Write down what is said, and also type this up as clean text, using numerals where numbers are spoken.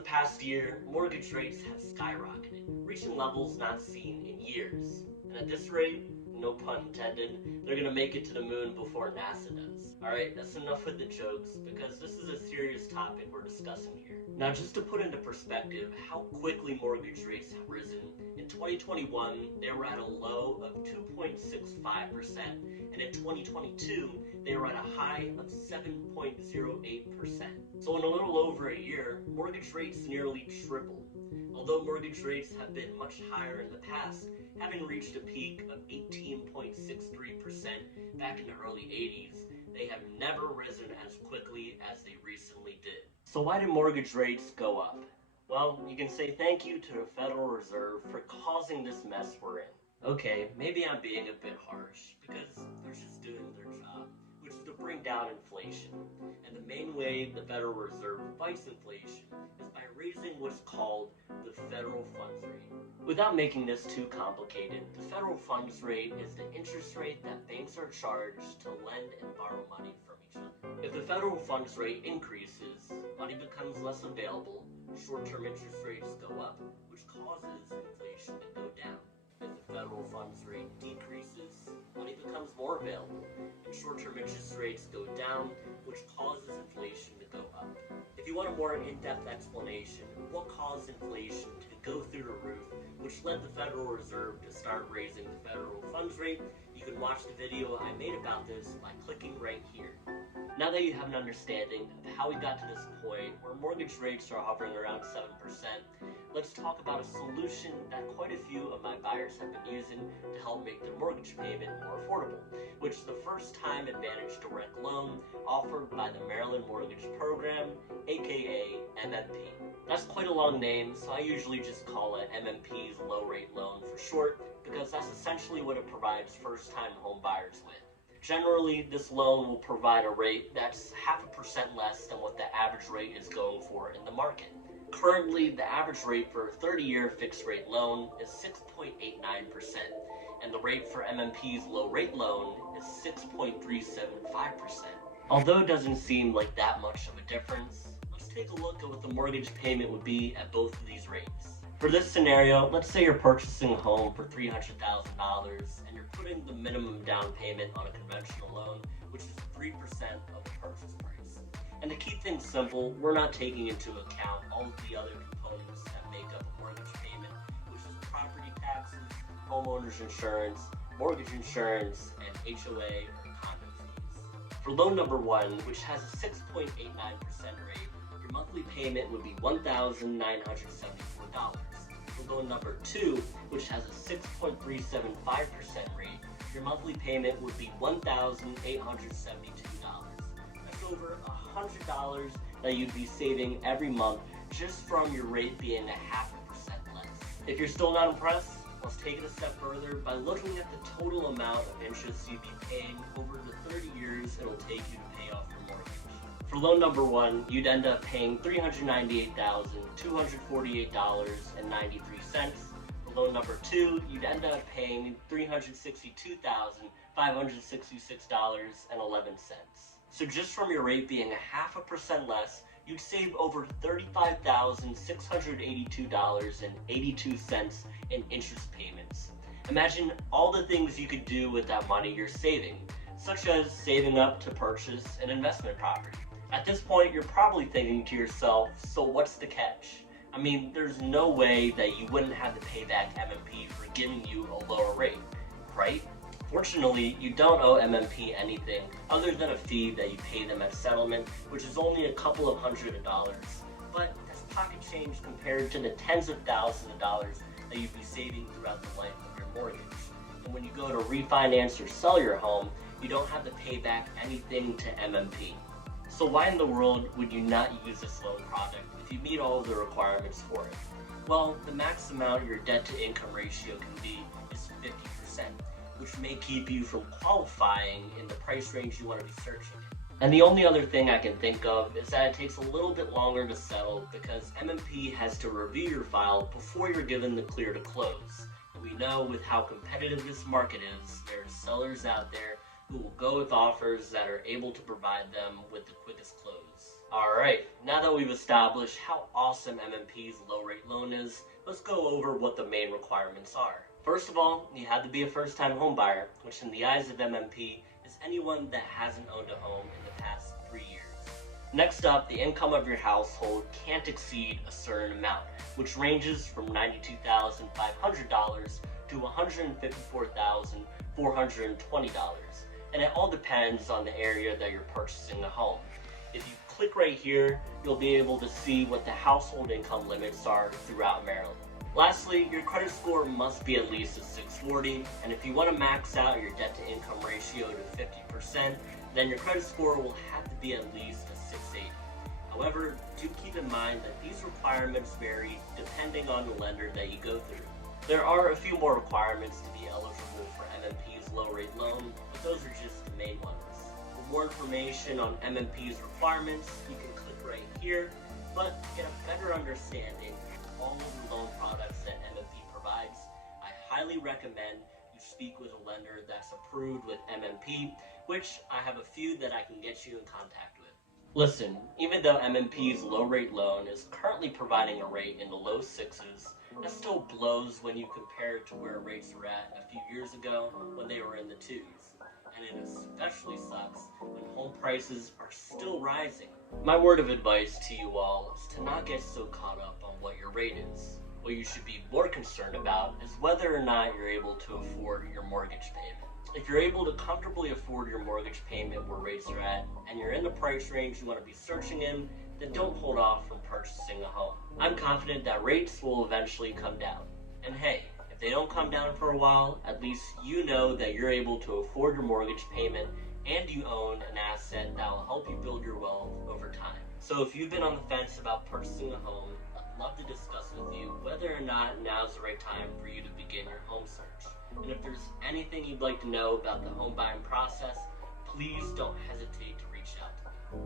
the past year, mortgage rates have skyrocketed, reaching levels not seen in years. And at this rate, no pun intended, they're gonna make it to the moon before NASA does. Alright, that's enough with the jokes, because this is a serious topic we're discussing here. Now, just to put into perspective how quickly mortgage rates have risen, in 2021, they were at a low of 2.65%, and in 2022, they were at a high of 7.08%. So in a little over a year, mortgage rates nearly tripled. Although mortgage rates have been much higher in the past, having reached a peak of 18.63% back in the early 80s, they have never risen as quickly as they recently did. So why did mortgage rates go up? Well, you can say thank you to the Federal Reserve for causing this mess we're in. Okay, maybe I'm being a bit harsh, because they're just doing their job, which is to bring down inflation. And the main way the Federal Reserve fights inflation is by raising what's called the federal funds rate. Without making this too complicated, the federal funds rate is the interest rate that banks are charged to lend and borrow money from each other. If the federal funds rate increases, money becomes less available, short-term interest rates go up, which causes inflation to go down. If the federal funds rate decreases, money becomes more available, and short-term interest rates go down, which causes inflation to go up. If you want a more in-depth explanation of what caused inflation to go through the roof, which led the Federal Reserve to start raising the federal funds rate, you can watch the video I made about this by clicking right here. Now that you have an understanding of how we got to this point where mortgage rates are hovering around 7%, let's talk about a solution that quite a few of my buyers have been using to help make their mortgage payment more affordable, which is the First Time Advantage Direct Loan offered by the Maryland Mortgage Program, aka MMP. That's quite a long name, so I usually just call it MMP's Low Rate Loan for short, because that's essentially what it provides first-time home buyers with. Generally, this loan will provide a rate that's 0.5% less than what the average rate is going for in the market. Currently, the average rate for a 30-year fixed-rate loan is 6.89%, and the rate for MMP's low-rate loan is 6.375%. Although it doesn't seem like that much of a difference, let's take a look at what the mortgage payment would be at both of these rates. For this scenario, let's say you're purchasing a home for $300,000 and you're putting the minimum down payment on a conventional loan, which is 3% of the purchase price. And to keep things simple, we're not taking into account all of the other components that make up a mortgage payment, which is property taxes, homeowner's insurance, mortgage insurance, and HOA or condo fees. For loan number 1, which has a 6.89% rate, your monthly payment would be $1,974. For loan number 2, which has a 6.375% rate, your monthly payment would be $1,872. That's over $100 that you'd be saving every month just from your rate being 0.5% less. If you're still not impressed, let's take it a step further by looking at the total amount of interest you'd be paying over the 30 years it'll take you to pay off your mortgage. For loan number 1, you'd end up paying $398,248.93. For loan number 2, you'd end up paying $362,566.11. So just from your rate being 0.5% less, you'd save over $35,682.82 in interest payments. Imagine all the things you could do with that money you're saving, such as saving up to purchase an investment property. At this point, you're probably thinking to yourself, so what's the catch? I mean, there's no way that you wouldn't have to pay back MMP for giving you a lower rate, right? Fortunately, you don't owe MMP anything other than a fee that you pay them at settlement, which is only a couple of $100s. But that's pocket change compared to the tens of thousands of dollars that you'd be saving throughout the life of your mortgage. And when you go to refinance or sell your home, you don't have to pay back anything to MMP. So why in the world would you not use this loan product if you meet all of the requirements for it? Well, the max amount your debt-to-income ratio can be is 50%, which may keep you from qualifying in the price range you want to be searching. And the only other thing I can think of is that it takes a little bit longer to settle because MMP has to review your file before you're given the clear to close. And we know with how competitive this market is, there are sellers out there who will go with offers that are able to provide them with the quickest close. Alright, now that we've established how awesome MMP's low rate loan is, let's go over what the main requirements are. First of all, you have to be a first time home buyer, which in the eyes of MMP is anyone that hasn't owned a home in the past 3 years. Next up, the income of your household can't exceed a certain amount, which ranges from $92,500 to $154,420, and it all depends on the area that you're purchasing a home. If you click right here, you'll be able to see what the household income limits are throughout Maryland. Lastly, your credit score must be at least a 640, and if you want to max out your debt to income ratio to 50%, then your credit score will have to be at least a 680. However, do keep in mind that these requirements vary depending on the lender that you go through. There are a few more requirements to be eligible for MMP's low rate loan, but those are just the main ones. For more information on MMP's requirements, you can click right here, but to get a better understanding of all of the loan products that MMP provides, I highly recommend you speak with a lender that's approved with MMP, which I have a few that I can get you in contact with. Listen, even though MMP's low rate loan is currently providing a rate in the low sixes, that still blows when you compare it to where rates were at a few years ago when they were in the twos. And it especially sucks when home prices are still rising. My word of advice to you all is to not get so caught up on what your rate is. What you should be more concerned about is whether or not you're able to afford your mortgage payment. If you're able to comfortably afford your mortgage payment where rates are at, and you're in the price range you want to be searching in, then don't hold off from purchasing a home. I'm confident that rates will eventually come down. And hey, if they don't come down for a while, at least you know that you're able to afford your mortgage payment and you own an asset that will help you build your wealth over time. So if you've been on the fence about purchasing a home, I'd love to discuss with you whether or not now's the right time for you to begin your home search. And if there's anything you'd like to know about the home buying process, please don't hesitate to reach out to me.